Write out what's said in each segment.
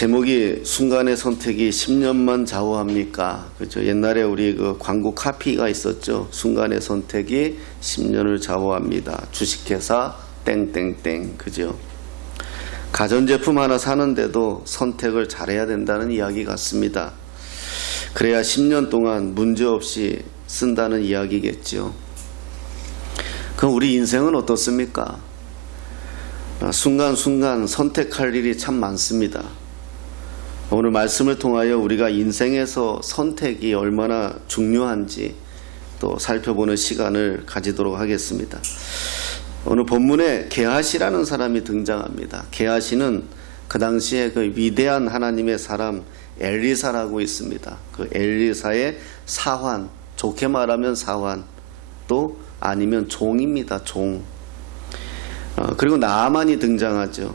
제목이 순간의 선택이 10년만 좌우합니까? 그죠? 옛날에 우리 그 광고 카피가 있었죠. 순간의 선택이 10년을 좌우합니다. 주식회사 땡땡땡. 그죠? 가전제품 하나 사는데도 선택을 잘해야 된다는 이야기 같습니다. 그래야 10년 동안 문제없이 쓴다는 이야기겠죠. 그럼 우리 인생은 어떻습니까? 순간순간 선택할 일이 참 많습니다. 오늘 말씀을 통하여 우리가 인생에서 선택이 얼마나 중요한지 또 살펴보는 시간을 가지도록 하겠습니다. 오늘 본문에 게하시라는 사람이 등장합니다. 게하시는 그 당시에 그 위대한 하나님의 사람 엘리사라고 있습니다. 그 엘리사의 사환, 좋게 말하면 사환, 또 아니면 종입니다. 종. 그리고 나아만이 등장하죠.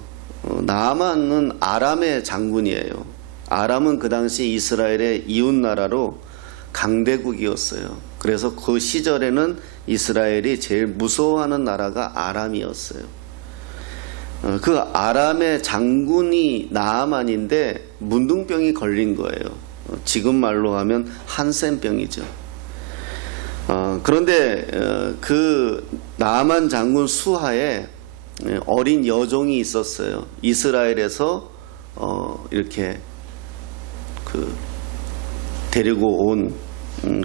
나아만은 아람의 장군이에요. 아람은 그 당시 이스라엘의 이웃나라로 강대국이었어요. 그래서 그 시절에는 이스라엘이 제일 무서워하는 나라가 아람이었어요. 그 아람의 장군이 나아만인데 문둥병이 걸린 거예요. 지금 말로 하면 한센병이죠. 그런데 그 나아만 장군 수하에 어린 여종이 있었어요. 이스라엘에서 이렇게 데리고 온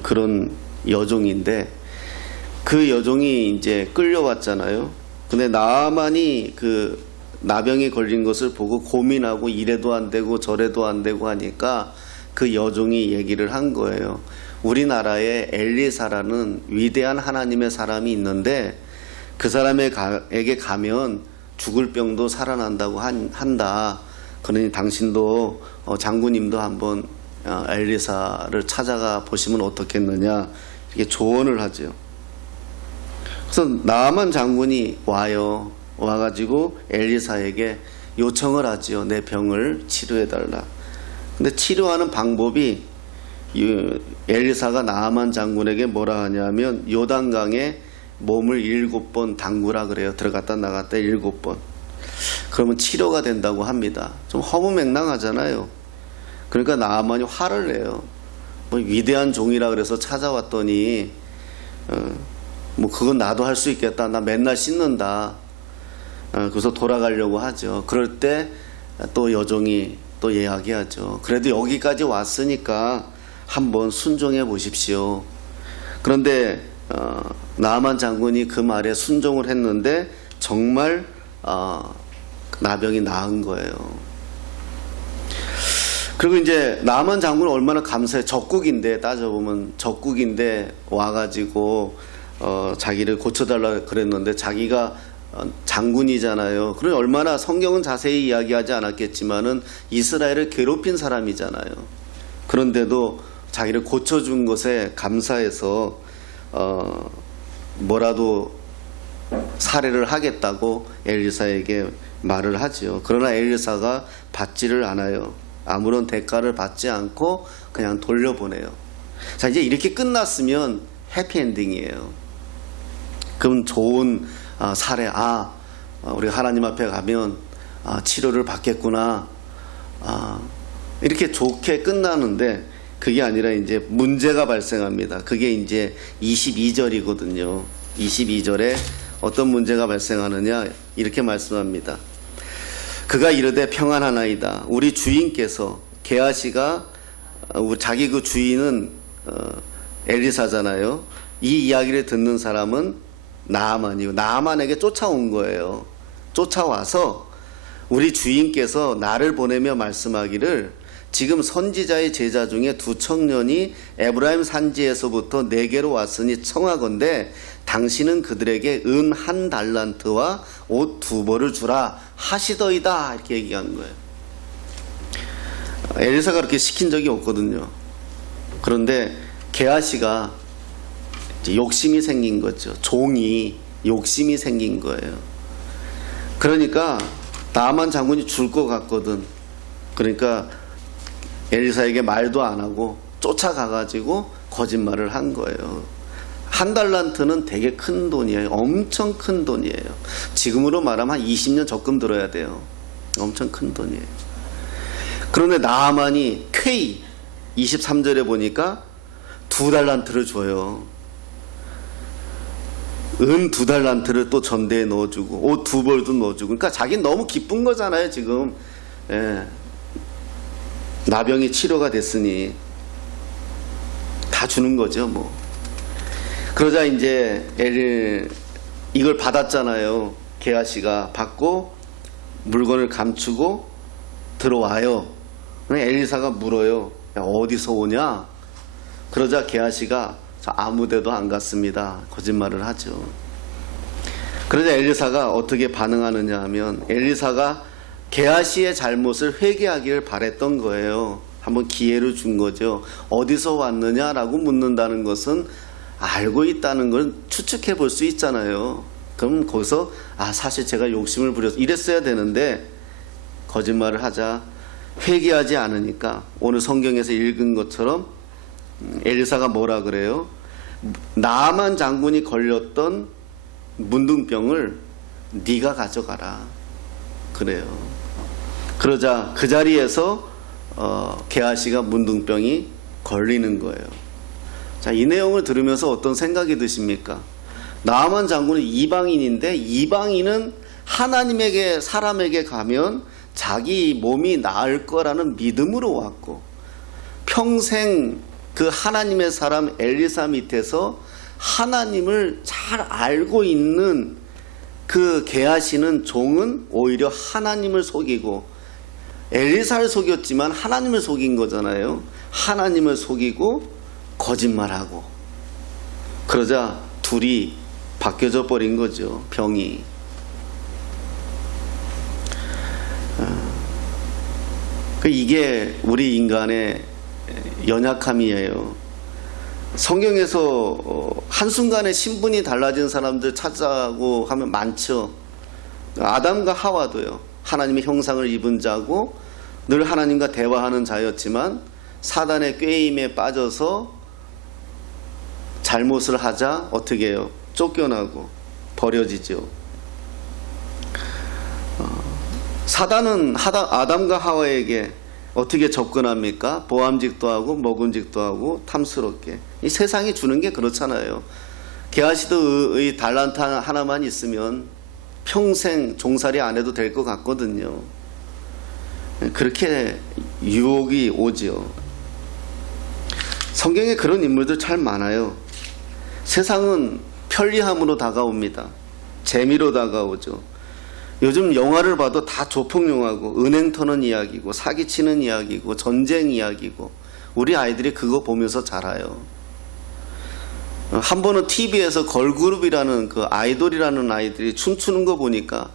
그런 여종인데 그 여종이 이제 끌려왔잖아요. 근데 나아만이 그 나병에 걸린 것을 보고 고민하고 이래도 안 되고 저래도 안 되고 하니까 그 여종이 얘기를 한 거예요. 우리나라에 엘리사라는 위대한 하나님의 사람이 있는데 그 사람에게 가면 죽을 병도 살아난다고 한다. 그러니 당신도 장군님도 한번 엘리사를 찾아가 보시면 어떻겠느냐 이렇게 조언을 하죠. 그래서 나아만 장군이 와요. 와가지고 엘리사에게 요청을 하지요. 내 병을 치료해달라. 근데 치료하는 방법이 엘리사가 나아만 장군에게 뭐라 하냐면 요단강에 몸을 7번 담그라 그래요. 들어갔다 나갔다 7번. 그러면 치료가 된다고 합니다. 좀 허무맹랑하잖아요. 그러니까 나아만이 화를 내요. 뭐 위대한 종이라 그래서 찾아왔더니 뭐 그건 나도 할 수 있겠다. 나 맨날 씻는다. 그래서 돌아가려고 하죠. 그럴 때 또 여종이 또 이야기하죠. 그래도 여기까지 왔으니까 한번 순종해 보십시오. 그런데 나아만 장군이 그 말에 순종을 했는데 정말 나병이 나은 거예요. 그리고 이제 나아만 장군은 얼마나 감사해. 적국인데 따져보면 적국인데 와가지고 자기를 고쳐달라 그랬는데 자기가 장군이잖아요. 그러니 얼마나 성경은 자세히 이야기하지 않았겠지만은 이스라엘을 괴롭힌 사람이잖아요. 그런데도 자기를 고쳐준 것에 감사해서 뭐라도 살해를 하겠다고 엘리사에게 말을 하지요. 그러나 엘리사가 받지를 않아요. 아무런 대가를 받지 않고 그냥 돌려보내요. 자, 이제 이렇게 끝났으면 해피엔딩이에요. 그럼 좋은 살해, 우리 하나님 앞에 가면 치료를 받겠구나, 이렇게 좋게 끝나는데 그게 아니라 이제 문제가 발생합니다. 그게 이제 22절이거든요. 22절에 어떤 문제가 발생하느냐 이렇게 말씀합니다. 그가 이르되 평안하나이다. 우리 주인께서 게하시가 자기 그 주인은 엘리사잖아요. 이 이야기를 듣는 사람은 나아만이고 나아만에게 쫓아온 거예요. 쫓아와서 우리 주인께서 나를 보내며 말씀하기를 지금 선지자의 제자 중에 2 청년이 에브라임 산지에서부터 내게로 왔으니 청하건대 당신은 그들에게 은 1 달란트와 옷 2벌을 주라 하시더이다. 이렇게 얘기한 거예요. 엘리사가 그렇게 시킨 적이 없거든요. 그런데 게하시가 욕심이 생긴 거죠. 종이 욕심이 생긴 거예요. 그러니까 나아만 장군이 줄 것 같거든. 그러니까 엘리사에게 말도 안 하고 쫓아가가지고 거짓말을 한 거예요. 1 달란트는 되게 큰 돈이에요. 엄청 큰 돈이에요. 지금으로 말하면 한 20년 적금 들어야 돼요. 엄청 큰 돈이에요. 그런데 나아만이 쾌히 23절에 보니까 2달란트를 줘요. 은 2달란트를 또 전대에 넣어주고 옷 2벌도 넣어주고. 그러니까 자기는 너무 기쁜 거잖아요 지금. 예. 나병이 치료가 됐으니 다 주는 거죠 뭐. 그러자 이제 이걸 받았잖아요. 게하시가 받고 물건을 감추고 들어와요. 엘리사가 물어요. 야, 어디서 오냐? 그러자 게하시가 아무데도 안 갔습니다. 거짓말을 하죠. 그러자 엘리사가 어떻게 반응하느냐 하면, 엘리사가 게하시의 잘못을 회개하기를 바랬던 거예요. 한번 기회를 준 거죠. 어디서 왔느냐라고 묻는다는 것은 알고 있다는 걸 추측해 볼 수 있잖아요. 그럼 거기서 사실 제가 욕심을 부려서 이랬어야 되는데 거짓말을 하자 회개하지 않으니까 오늘 성경에서 읽은 것처럼 엘리사가 뭐라 그래요? 나만 장군이 걸렸던 문둥병을 네가 가져가라 그래요. 그러자 그 자리에서 게하시가 문둥병이 걸리는 거예요. 자, 이 내용을 들으면서 어떤 생각이 드십니까? 나아만 장군은 이방인인데, 이방인은 하나님에게, 사람에게 가면 자기 몸이 나을 거라는 믿음으로 왔고, 평생 그 하나님의 사람 엘리사 밑에서 하나님을 잘 알고 있는 그 게하시는 종은 오히려 하나님을 속이고, 엘리사를 속였지만 하나님을 속인 거잖아요. 하나님을 속이고 거짓말하고. 그러자 둘이 바뀌어져 버린 거죠. 병이. 이게 우리 인간의 연약함이에요. 성경에서 한순간에 신분이 달라진 사람들 찾아고 하면 많죠. 아담과 하와도요. 하나님의 형상을 입은 자고 늘 하나님과 대화하는 자였지만 사단의 꾀임에 빠져서 잘못을 하자 어떻게 해요? 쫓겨나고 버려지죠. 사단은 아담과 하와에게 어떻게 접근합니까? 보암직도 하고 먹음직도 하고 탐스럽게. 이 세상이 주는 게 그렇잖아요. 게하시도 의 달란트 하나만 있으면 평생 종살이 안 해도 될 것 같거든요. 그렇게 유혹이 오죠. 성경에 그런 인물들 참 많아요. 세상은 편리함으로 다가옵니다. 재미로 다가오죠. 요즘 영화를 봐도 다 조폭영화고 은행 터는 이야기고 사기치는 이야기고 전쟁 이야기고 우리 아이들이 그거 보면서 자라요. 한 번은 TV에서 걸그룹이라는 그 아이돌이라는 아이들이 춤추는 거 보니까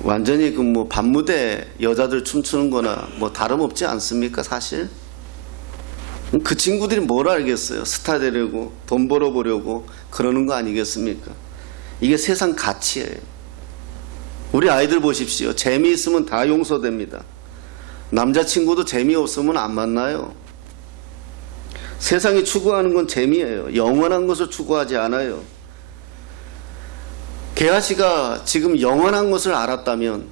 완전히 그 뭐 밤무대 여자들 춤추는 거나 뭐 다름없지 않습니까 사실? 그 친구들이 뭘 알겠어요. 스타 되려고 돈 벌어보려고 그러는 거 아니겠습니까? 이게 세상 가치예요. 우리 아이들 보십시오. 재미있으면 다 용서됩니다. 남자친구도 재미없으면 안 만나요. 세상이 추구하는 건 재미예요. 영원한 것을 추구하지 않아요. 게하시가 지금 영원한 것을 알았다면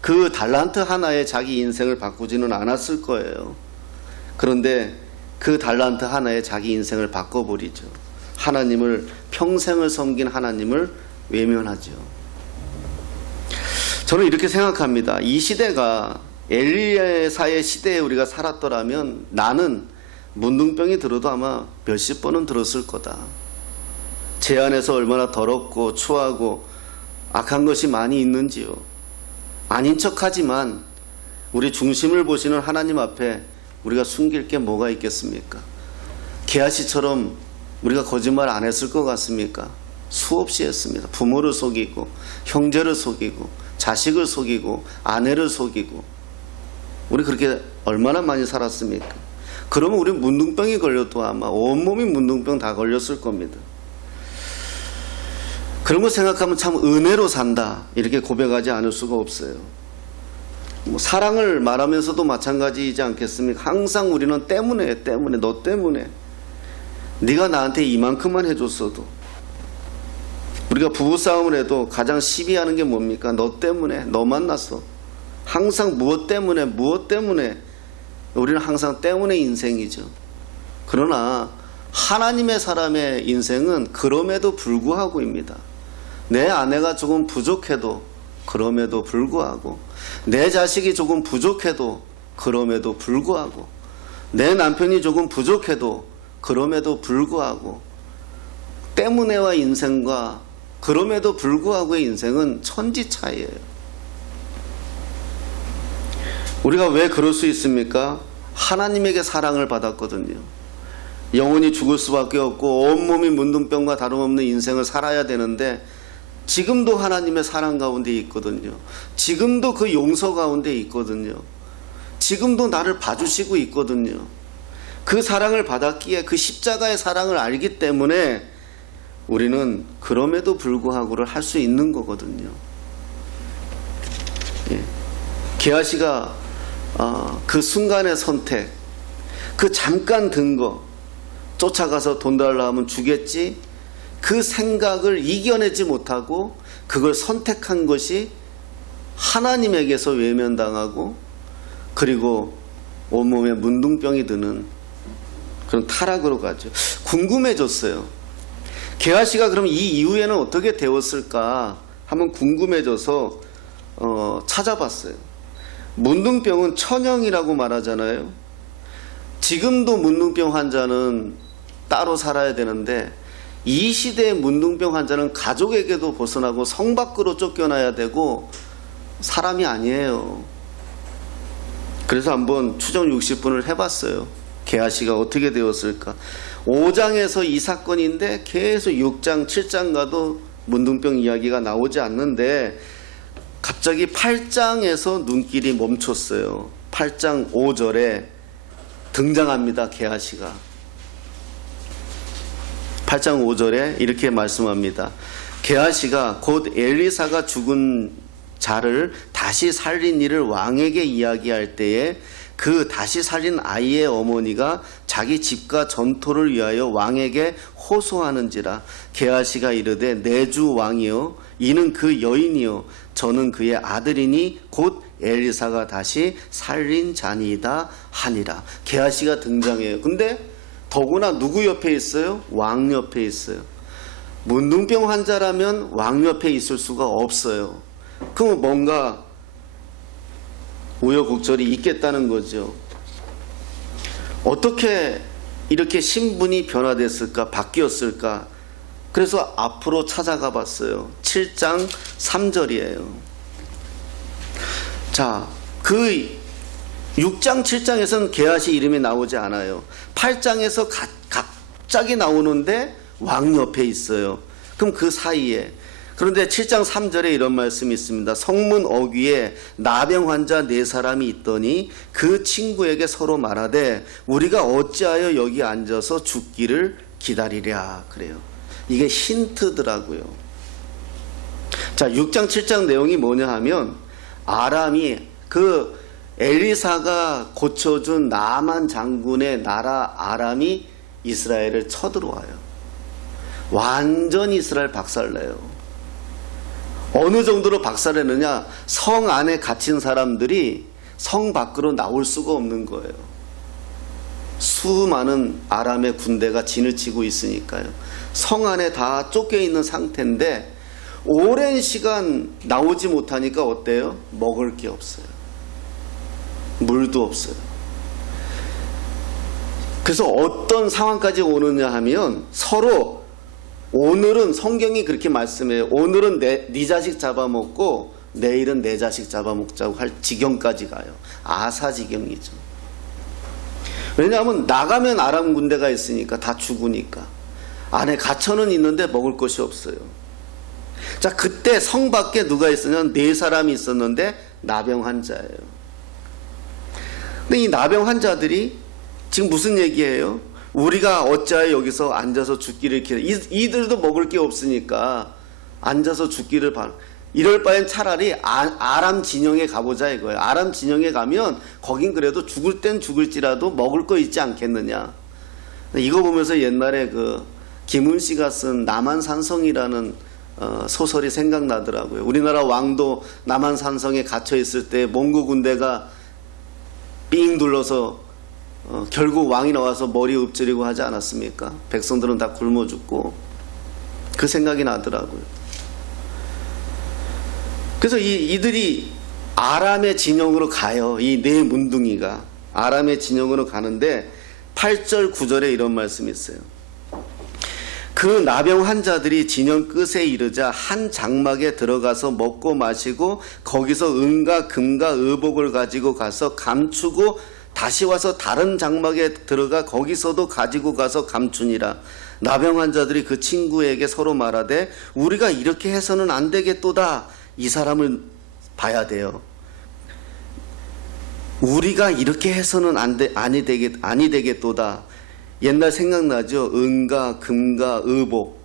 그 달란트 하나에 자기 인생을 바꾸지는 않았을 거예요. 그런데 그 달란트 하나에 자기 인생을 바꿔버리죠. 하나님을, 평생을 섬긴 하나님을 외면하죠. 저는 이렇게 생각합니다. 이 시대가 엘리야의 시대에 우리가 살았더라면 나는 문둥병이 들어도 아마 몇십 번은 들었을 거다. 제 안에서 얼마나 더럽고 추하고 악한 것이 많이 있는지요. 아닌 척하지만 우리 중심을 보시는 하나님 앞에 우리가 숨길 게 뭐가 있겠습니까? 게하시처럼 우리가 거짓말 안 했을 것 같습니까? 수없이 했습니다. 부모를 속이고 형제를 속이고 자식을 속이고 아내를 속이고 우리 그렇게 얼마나 많이 살았습니까? 그러면 우리 문둥병이 걸려도 아마 온몸이 문둥병 다 걸렸을 겁니다. 그런 거 생각하면 참 은혜로 산다 이렇게 고백하지 않을 수가 없어요. 뭐 사랑을 말하면서도 마찬가지이지 않겠습니까? 항상 우리는 때문에 너 때문에 네가 나한테 이만큼만 해줬어도. 우리가 부부싸움을 해도 가장 시비하는 게 뭡니까? 너 때문에, 너 만났어. 항상 무엇 때문에 우리는 항상 때문에 인생이죠. 그러나 하나님의 사람의 인생은 그럼에도 불구하고입니다. 내 아내가 조금 부족해도 그럼에도 불구하고, 내 자식이 조금 부족해도 그럼에도 불구하고, 내 남편이 조금 부족해도 그럼에도 불구하고, 때문에와 인생과 그럼에도 불구하고의 인생은 천지 차이예요. 우리가 왜 그럴 수 있습니까? 하나님에게 사랑을 받았거든요. 영원히 죽을 수밖에 없고 온몸이 문둥병과 다름없는 인생을 살아야 되는데, 지금도 하나님의 사랑 가운데 있거든요. 지금도 그 용서 가운데 있거든요. 지금도 나를 봐주시고 있거든요. 그 사랑을 받았기에, 그 십자가의 사랑을 알기 때문에 우리는 그럼에도 불구하고를 할 수 있는 거거든요. 예. 게하시가 그 순간의 선택, 그 잠깐 든 거, 쫓아가서 돈 달라 하면 주겠지, 그 생각을 이겨내지 못하고 그걸 선택한 것이 하나님에게서 외면당하고, 그리고 온몸에 문둥병이 드는 그런 타락으로 가죠. 궁금해졌어요. 게하시가 그럼 이 이후에는 어떻게 되었을까 한번 궁금해져서 찾아봤어요. 문둥병은 천형이라고 말하잖아요. 지금도 문둥병 환자는 따로 살아야 되는데, 이 시대의 문둥병 환자는 가족에게도 벗어나고 성 밖으로 쫓겨나야 되고 사람이 아니에요. 그래서 한번 추정 60분을 해봤어요. 게하시가 어떻게 되었을까. 5장에서 이 사건인데 계속 6장 7장 가도 문둥병 이야기가 나오지 않는데, 갑자기 8장에서 눈길이 멈췄어요. 8장 5절에 등장합니다. 게하시가 8장 5절에 이렇게 말씀합니다. 게하시가 곧 엘리사가 죽은 자를 다시 살린 일을 왕에게 이야기할 때에, 그 다시 살린 아이의 어머니가 자기 집과 전토를 위하여 왕에게 호소하는지라. 게하시가 이르되, 내 주 왕이여, 이는 그 여인이요, 저는 그의 아들이니 곧 엘리사가 다시 살린 자니이다 하니라. 게하시가 등장해요. 근데 더구나 누구 옆에 있어요? 왕 옆에 있어요. 문둥병 환자라면 왕 옆에 있을 수가 없어요. 그럼 뭔가 우여곡절이 있겠다는 거죠. 어떻게 이렇게 신분이 변화됐을까, 바뀌었을까? 그래서 앞으로 찾아가 봤어요. 7장 3절이에요. 자, 그 6장 7장에서는 게하시 이름이 나오지 않아요. 8장에서 갑자기 나오는데 왕 옆에 있어요. 그럼 그 사이에, 그런데 7장 3절에 이런 말씀이 있습니다. 성문 어귀에 나병 환자 4사람이 있더니 그 친구에게 서로 말하되, 우리가 어찌하여 여기 앉아서 죽기를 기다리랴. 그래요. 이게 힌트더라고요. 자, 6장 7장 내용이 뭐냐 하면, 아람이 그 엘리사가 고쳐준 나만 장군의 나라 아람이 이스라엘을 쳐들어와요. 완전 이스라엘 박살내요. 어느 정도로 박살내느냐, 성 안에 갇힌 사람들이 성 밖으로 나올 수가 없는 거예요. 수많은 아람의 군대가 진을 치고 있으니까요. 성 안에 다 쫓겨 있는 상태인데 오랜 시간 나오지 못하니까 어때요? 먹을 게 없어요. 물도 없어요. 그래서 어떤 상황까지 오느냐 하면, 서로 오늘은 성경이 그렇게 말씀해요. 오늘은 네 자식 잡아먹고 내일은 내 자식 잡아먹자고 할 지경까지 가요. 아사지경이죠. 왜냐하면 나가면 아람 군대가 있으니까 다 죽으니까. 안에 갇혀는 있는데 먹을 것이 없어요. 자, 그때 성 밖에 누가 있었냐면 4사람이 있었는데 나병 환자예요. 근데 이 나병 환자들이 지금 무슨 얘기예요? 우리가 어찌하여 여기서 앉아서 죽기를 기다려. 이들도 먹을 게 없으니까 앉아서 죽기를 바라. 이럴 바엔 차라리 아람 진영에 가보자 이거예요. 아람 진영에 가면 거긴 그래도 죽을 땐 죽을지라도 먹을 거 있지 않겠느냐. 이거 보면서 옛날에 그 김훈 씨가 쓴 남한산성이라는 소설이 생각나더라고요. 우리나라 왕도 남한산성에 갇혀 있을 때 몽고 군대가 삥 둘러서 결국 왕이 나와서 머리 읊조리고 하지 않았습니까? 백성들은 다 굶어 죽고. 그 생각이 나더라고요. 그래서 이들이 아람의 진영으로 가요. 이 네 문둥이가 아람의 진영으로 가는데 8절 9절에 이런 말씀이 있어요. 그 나병 환자들이 진영 끝에 이르자 한 장막에 들어가서 먹고 마시고 거기서 은과 금과 의복을 가지고 가서 감추고 다시 와서 다른 장막에 들어가 거기서도 가지고 가서 감추니라. 나병 환자들이 그 친구에게 서로 말하되 우리가 이렇게 해서는 안 되겠도다. 이 사람을 봐야 돼요. 우리가 이렇게 해서는 아니 되겠도다. 옛날 생각나죠? 은과 금과 의복.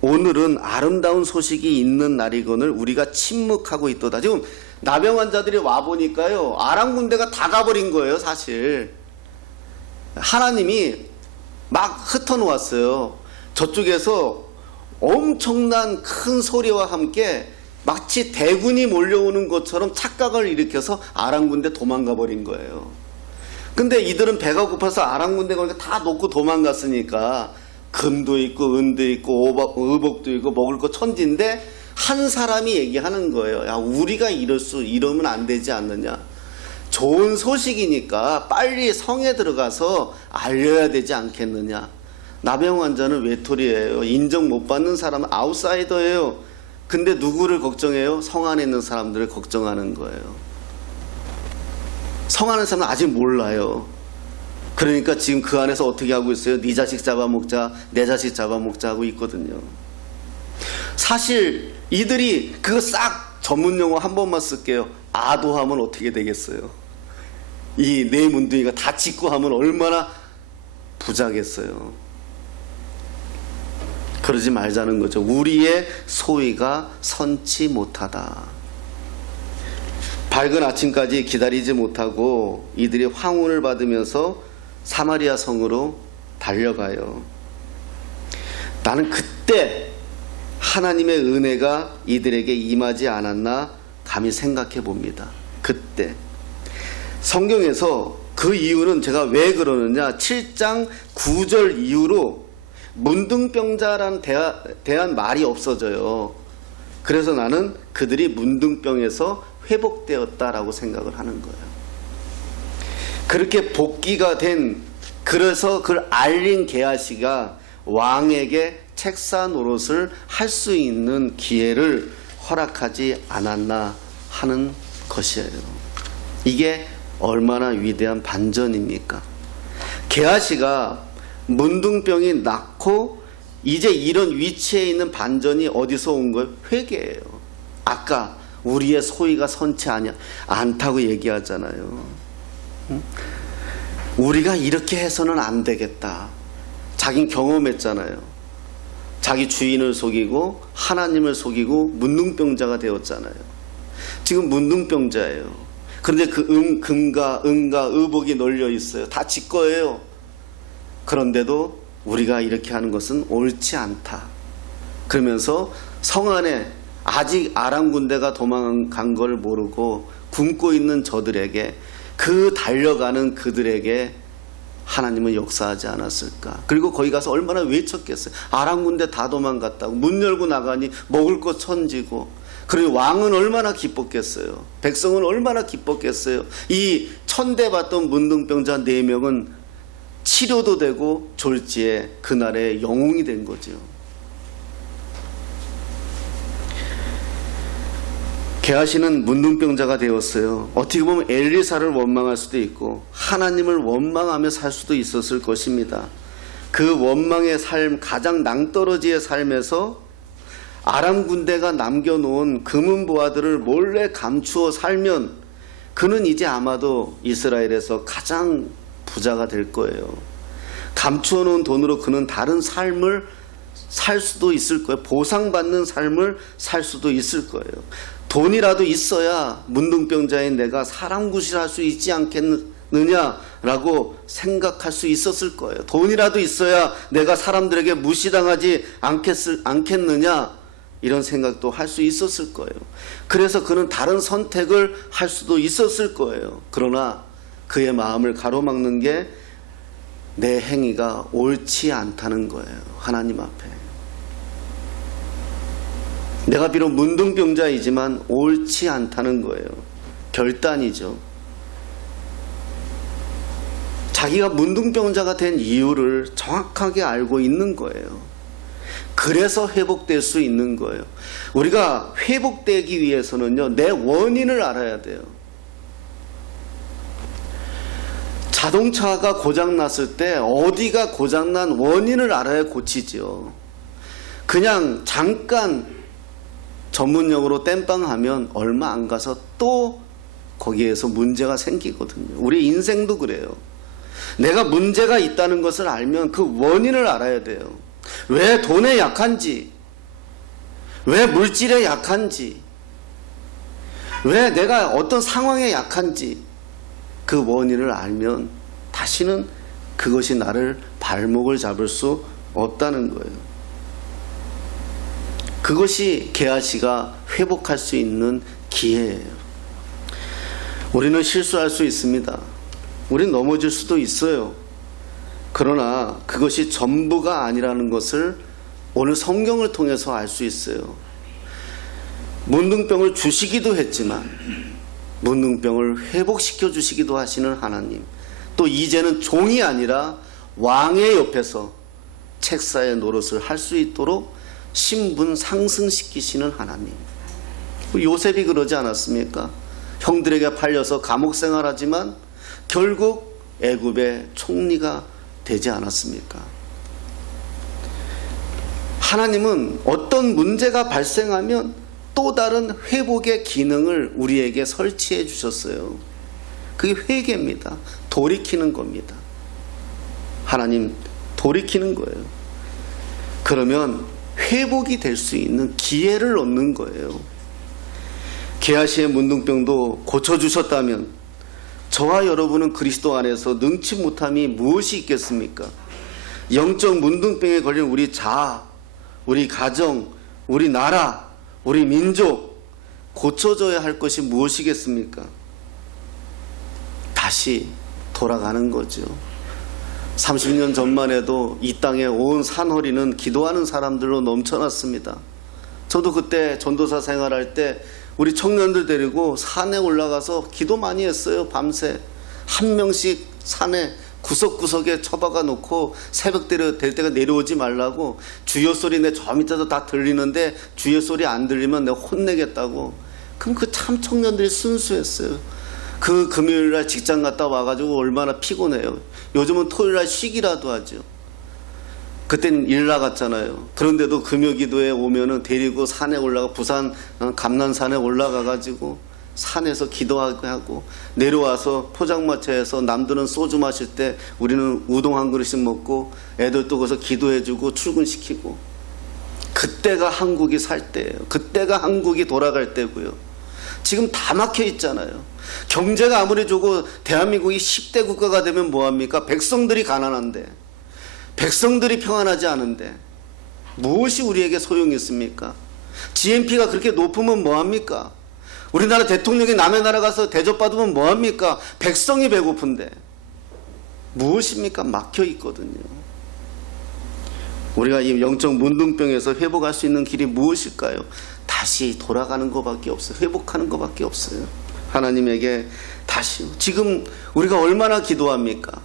오늘은 아름다운 소식이 있는 날이거늘 우리가 침묵하고 있도다. 지금 나병 환자들이 와보니까요, 아람 군대가 다 가버린 거예요. 사실 하나님이 막 흩어놓았어요. 저쪽에서 엄청난 큰 소리와 함께 마치 대군이 몰려오는 것처럼 착각을 일으켜서 아람 군대 도망가 버린 거예요. 근데 이들은 배가 고파서 아람 군대 거니까 다 놓고 도망갔으니까 금도 있고 은도 있고 의복도 있고 먹을 거 천지인데 한 사람이 얘기하는 거예요. 야, 우리가 이러면 안 되지 않느냐. 좋은 소식이니까 빨리 성에 들어가서 알려야 되지 않겠느냐. 나병 환자는 외톨이에요. 인정 못 받는 사람은 아웃사이더예요. 근데 누구를 걱정해요? 성 안에 있는 사람들을 걱정하는 거예요. 성 안에 사람은 아직 몰라요. 그러니까 지금 그 안에서 어떻게 하고 있어요? 네 자식 잡아먹자, 내 자식 잡아먹자 하고 있거든요. 사실 이들이 그거 싹 전문 용어 한 번만 쓸게요. 아도하면 어떻게 되겠어요? 이 네 문둥이가 다 짓고 하면 얼마나 부자겠어요. 그러지 말자는 거죠. 우리의 소위가 선치 못하다. 밝은 아침까지 기다리지 못하고 이들이 황혼을 받으면서 사마리아 성으로 달려가요. 나는 그때 하나님의 은혜가 이들에게 임하지 않았나 감히 생각해 봅니다. 그때 성경에서 그 이유는 제가 왜 그러느냐, 7장 9절 이후로 문둥병자란 대한 말이 없어져요. 그래서 나는 그들이 문둥병에서 회복되었다라고 생각을 하는 거예요. 그렇게 복귀가 된, 그래서 그걸 알린 게하시가 왕에게 책사 노릇을 할 수 있는 기회를 허락하지 않았나 하는 것이에요. 이게 얼마나 위대한 반전입니까? 게하시가 문둥병이 낫고 이제 이런 위치에 있는 반전이 어디서 온 거예요? 회개예요. 아까 우리의 소위가 선치 않다고 얘기하잖아요. 우리가 이렇게 해서는 안 되겠다. 자긴 경험했잖아요. 자기 주인을 속이고 하나님을 속이고 문둥병자가 되었잖아요. 지금 문둥병자예요. 그런데 그 금과 은과 의복이 널려 있어요. 다 지 거예요. 그런데도 우리가 이렇게 하는 것은 옳지 않다. 그러면서 성 안에 아직 아람 군대가 도망간 걸 모르고 굶고 있는 저들에게, 그 달려가는 그들에게 하나님은 역사하지 않았을까. 그리고 거기 가서 얼마나 외쳤겠어요. 아람 군대 다 도망갔다고. 문 열고 나가니 먹을 것 천지고. 그리고 왕은 얼마나 기뻤겠어요. 백성은 얼마나 기뻤겠어요. 이 천대받던 문둥병자 4명은 치료도 되고 졸지에 그날의 영웅이 된 거죠. 게하시는 문둥병자가 되었어요. 어떻게 보면 엘리사를 원망할 수도 있고 하나님을 원망하며 살 수도 있었을 것입니다. 그 원망의 삶, 가장 낭떠러지의 삶에서 아람 군대가 남겨놓은 금은 보화들을 몰래 감추어 살면 그는 이제 아마도 이스라엘에서 가장 부자가 될 거예요. 감추어 놓은 돈으로 그는 다른 삶을 살 수도 있을 거예요. 보상받는 삶을 살 수도 있을 거예요. 돈이라도 있어야 문둥병자인 내가 사람 구실할 수 있지 않겠느냐라고 생각할 수 있었을 거예요. 돈이라도 있어야 내가 사람들에게 무시당하지 않겠느냐, 이런 생각도 할 수 있었을 거예요. 그래서 그는 다른 선택을 할 수도 있었을 거예요. 그러나 그의 마음을 가로막는 게 내 행위가 옳지 않다는 거예요. 하나님 앞에. 내가 비록 문둥병자이지만 옳지 않다는 거예요. 결단이죠. 자기가 문둥병자가 된 이유를 정확하게 알고 있는 거예요. 그래서 회복될 수 있는 거예요. 우리가 회복되기 위해서는요, 내 원인을 알아야 돼요. 자동차가 고장났을 때 어디가 고장난 원인을 알아야 고치죠. 그냥 잠깐 전문용어로 땜빵하면 얼마 안 가서 또 거기에서 문제가 생기거든요. 우리 인생도 그래요. 내가 문제가 있다는 것을 알면 그 원인을 알아야 돼요. 왜 돈에 약한지, 왜 물질에 약한지, 왜 내가 어떤 상황에 약한지 그 원인을 알면 다시는 그것이 나를 발목을 잡을 수 없다는 거예요. 그것이 게하시가 회복할 수 있는 기회예요. 우리는 실수할 수 있습니다. 우린 넘어질 수도 있어요. 그러나 그것이 전부가 아니라는 것을 오늘 성경을 통해서 알 수 있어요. 문둥병을 주시기도 했지만 문둥병을 회복시켜 주시기도 하시는 하나님, 또 이제는 종이 아니라 왕의 옆에서 책사의 노릇을 할 수 있도록 신분 상승시키시는 하나님. 요셉이 그러지 않았습니까? 형들에게 팔려서 감옥 생활하지만 결국 애굽의 총리가 되지 않았습니까? 하나님은 어떤 문제가 발생하면 또 다른 회복의 기능을 우리에게 설치해 주셨어요. 그게 회개입니다. 돌이키는 겁니다. 하나님 돌이키는 거예요. 그러면 회복이 될 수 있는 기회를 얻는 거예요. 게하시의 문둥병도 고쳐주셨다면 저와 여러분은 그리스도 안에서 능치 못함이 무엇이 있겠습니까? 영적 문둥병에 걸린 우리 자아, 우리 가정, 우리 나라, 우리 민족 고쳐져야 할 것이 무엇이겠습니까? 다시 돌아가는 거죠. 30년 전만 해도 이 땅에 온 산허리는 기도하는 사람들로 넘쳐났습니다. 저도 그때 전도사 생활할 때 우리 청년들 데리고 산에 올라가서 기도 많이 했어요. 밤새 한 명씩 산에 구석구석에 처박아 놓고 새벽 될 때가 내려오지 말라고, 주여 소리 내 저 밑에서 다 들리는데 주여 소리 안 들리면 내가 혼내겠다고. 그럼 그 참 청년들이 순수했어요. 그 금요일날 직장 갔다 와가지고 얼마나 피곤해요. 요즘은 토요일날 쉬기라도 하죠. 그땐 일 나갔잖아요. 그런데도 금요기도에 오면은 데리고 산에 올라가, 부산 감난산에 올라가가지고 산에서 기도하고 하고, 내려와서 포장마차에서 남들은 소주 마실 때 우리는 우동 한 그릇씩 먹고 애들도 거기서 기도해주고 출근시키고. 그때가 한국이 살 때예요. 그때가 한국이 돌아갈 때고요. 지금 다 막혀 있잖아요. 경제가 아무리 좋고 대한민국이 10대 국가가 되면 뭐합니까? 백성들이 가난한데, 백성들이 평안하지 않은데 무엇이 우리에게 소용이 있습니까? GNP가 그렇게 높으면 뭐합니까? 우리나라 대통령이 남의 나라 가서 대접받으면 뭐합니까? 백성이 배고픈데 무엇입니까? 막혀 있거든요. 우리가 이 영적 문둥병에서 회복할 수 있는 길이 무엇일까요? 다시 돌아가는 것밖에 없어요. 회복하는 것밖에 없어요. 하나님에게 다시. 지금 우리가 얼마나 기도합니까?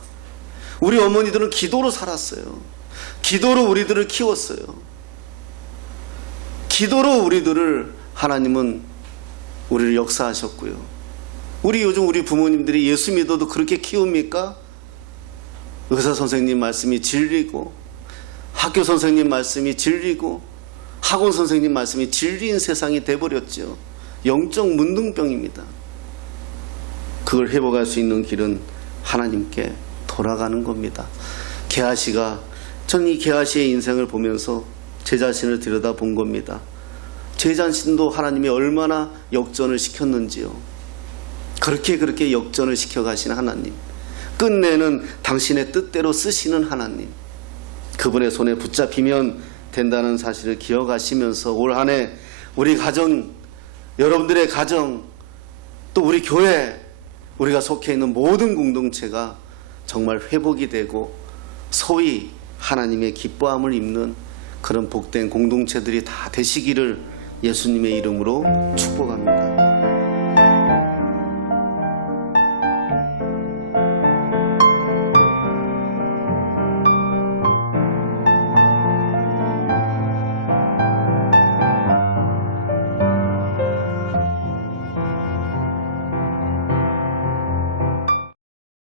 우리 어머니들은 기도로 살았어요. 기도로 우리들을 키웠어요. 기도로 우리들을 하나님은 우리를 역사하셨고요. 우리 요즘 우리 부모님들이 예수 믿어도 그렇게 키웁니까? 의사 선생님 말씀이 진리고, 학교 선생님 말씀이 진리고, 학원 선생님 말씀이 진리인 세상이 돼버렸죠. 영적 문둥병입니다. 그걸 회복할 수 있는 길은 하나님께 돌아가는 겁니다. 게하시가, 전 이 게하시의 인생을 보면서 제 자신을 들여다본 겁니다. 제 자신도 하나님이 얼마나 역전을 시켰는지요. 그렇게 역전을 시켜가신 하나님, 끝내는 당신의 뜻대로 쓰시는 하나님, 그분의 손에 붙잡히면 된다는 사실을 기억하시면서 올 한 해 우리 가정, 여러분들의 가정, 또 우리 교회, 우리가 속해 있는 모든 공동체가 정말 회복이 되고 소위 하나님의 기뻐함을 입는 그런 복된 공동체들이 다 되시기를 예수님의 이름으로 축복합니다.